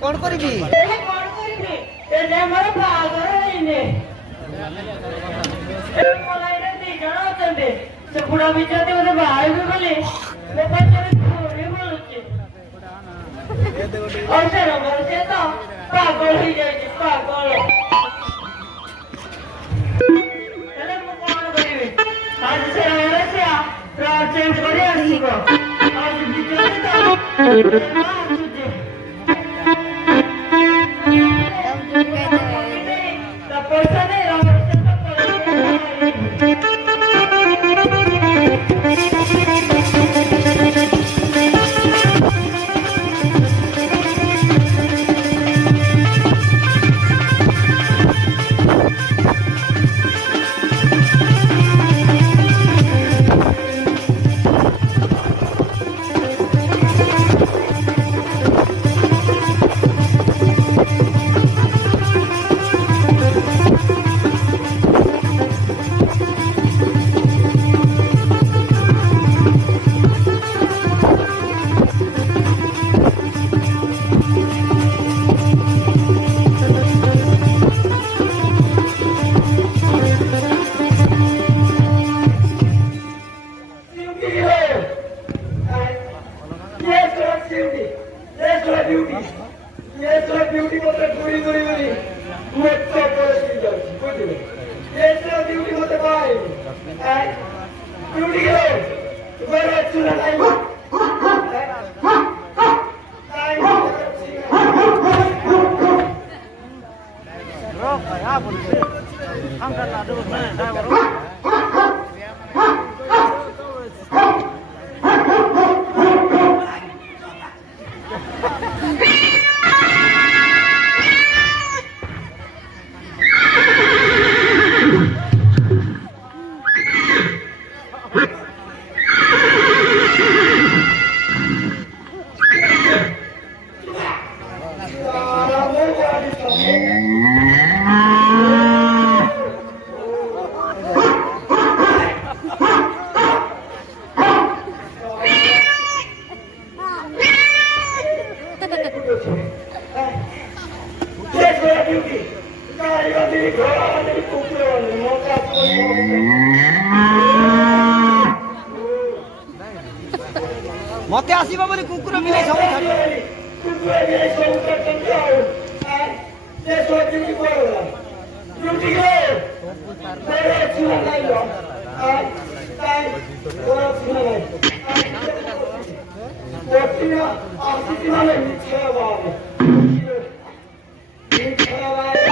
कौन करिबी ए जे मोर भागर इने ए मोलाइरे दी जणा चंदे से बुढ़ा बिचाते ओरे भाई भी बोले वो बच्चे थोड़ी बोलचे और से नंबर से तो पागल ही जाए पागल चले मु कोन करिबी आज से ओरे से रात चेंज करे आसीबो आज बिचाते तो मते आसीबा बोली कुकुर बिले सब छाड़ी कुकुर बिले सब करते जाओ से सोच की बोला ड्यूटी के मेरे छुआ नहीं लो ताई और छुआ नहीं ओटिया आसी वाले नीचे वाले नीचे वाले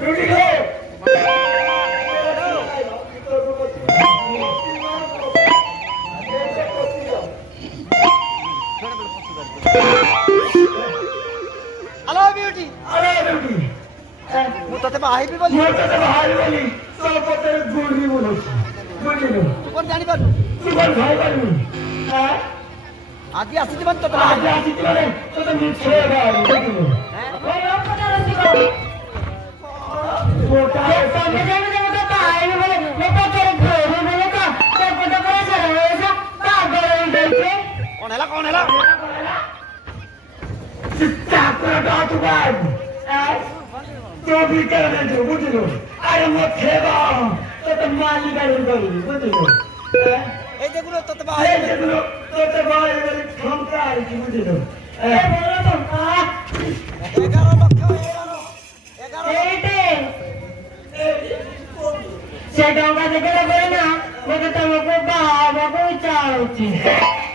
ड्यूटी के हेलो ब्यूटी मु तते भाई भी बोली सब पते गुड़ भी बोलो ବୁଝିଲୁ ତୁ କଣ ଜାଣିପାରୁନୁ ତୁ କଣ ଖାଇପାରିବୁ ଆଜି ଆସିଛି ମାନେ ତୋତେ ଆଜି ଆସିଛି ମାନେ ତୋତେ ମିଛ ବୁଝିଲୁ ତମେ ଯେମିତି ମତେ ପାଇବି ବୋଲେ ମୋ ପାଖରେ ଘର ବୋଲେ ତ ସେପଟ ପରେ ସେ ପାଗଳ ହେଇଯାଇଛି କଣ ହେଲା ଚାକରଟା ତୁ ତୋ ଭିତରେ ନେଇଛୁ ବୁଝିଲୁ ଆରେ ମୋ ଖେଳ ତୋତେ ମାଲିକାରୀ କରିବି ବୁଝିଲୁ এই দেখুন তোতে বা এই যেগুলো তোতে বাড়ি বাড়ি ক্ষমতা আইছি বুঝিলু বলো তো 11 লক্ষ 11 এইটে সে ডঙ্গা দেখে করে না মতে তোমাকে বাবাকে ইচ্ছা হচ্ছে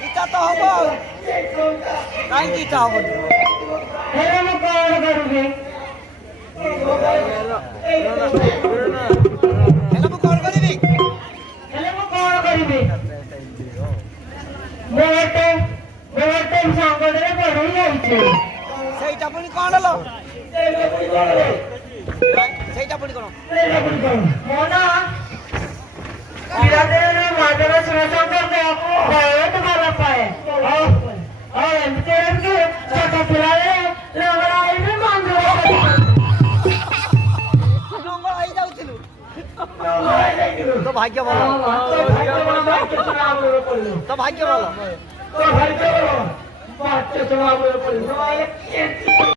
ইচ্ছা তো হবো কাহিଁକି ইচ্ছা হবো ହେଲେ ମୁଁ କଣ କରିବି ହେଲେ ମୁଁ କଣ କରିବି ହେଲେ ମୁଁ କଣ କରିବି ମୁଁ ଗୋଟେ ସାଙ୍ଗରେ ପଢି ଯାଇଛି ସେଇଟା ପୁଣି କଣ ହେଲ ସେଇଟା ପୁଣି କଣ ମୋ ନା ବିରାଟ ମାଧବ ଶିବଶଙ୍କରକୁ ବହୁତ ଭଲ ପାଏ ଆଉ ଏମିତି ଛୋଟ ପିଲାବେଳେ ଲଗଡ଼ାଇବି ମନ୍ଦିର ନଙ୍ଗଳ ହେଇ ଯାଉଥିଲୁ ଯାଇଥିଲୁ ତୋ ଭାଗ୍ୟ ଭଲ ତୋ ଭାଗ୍ୟ ଭଲ तो भाई चलो बात चलो आप लोग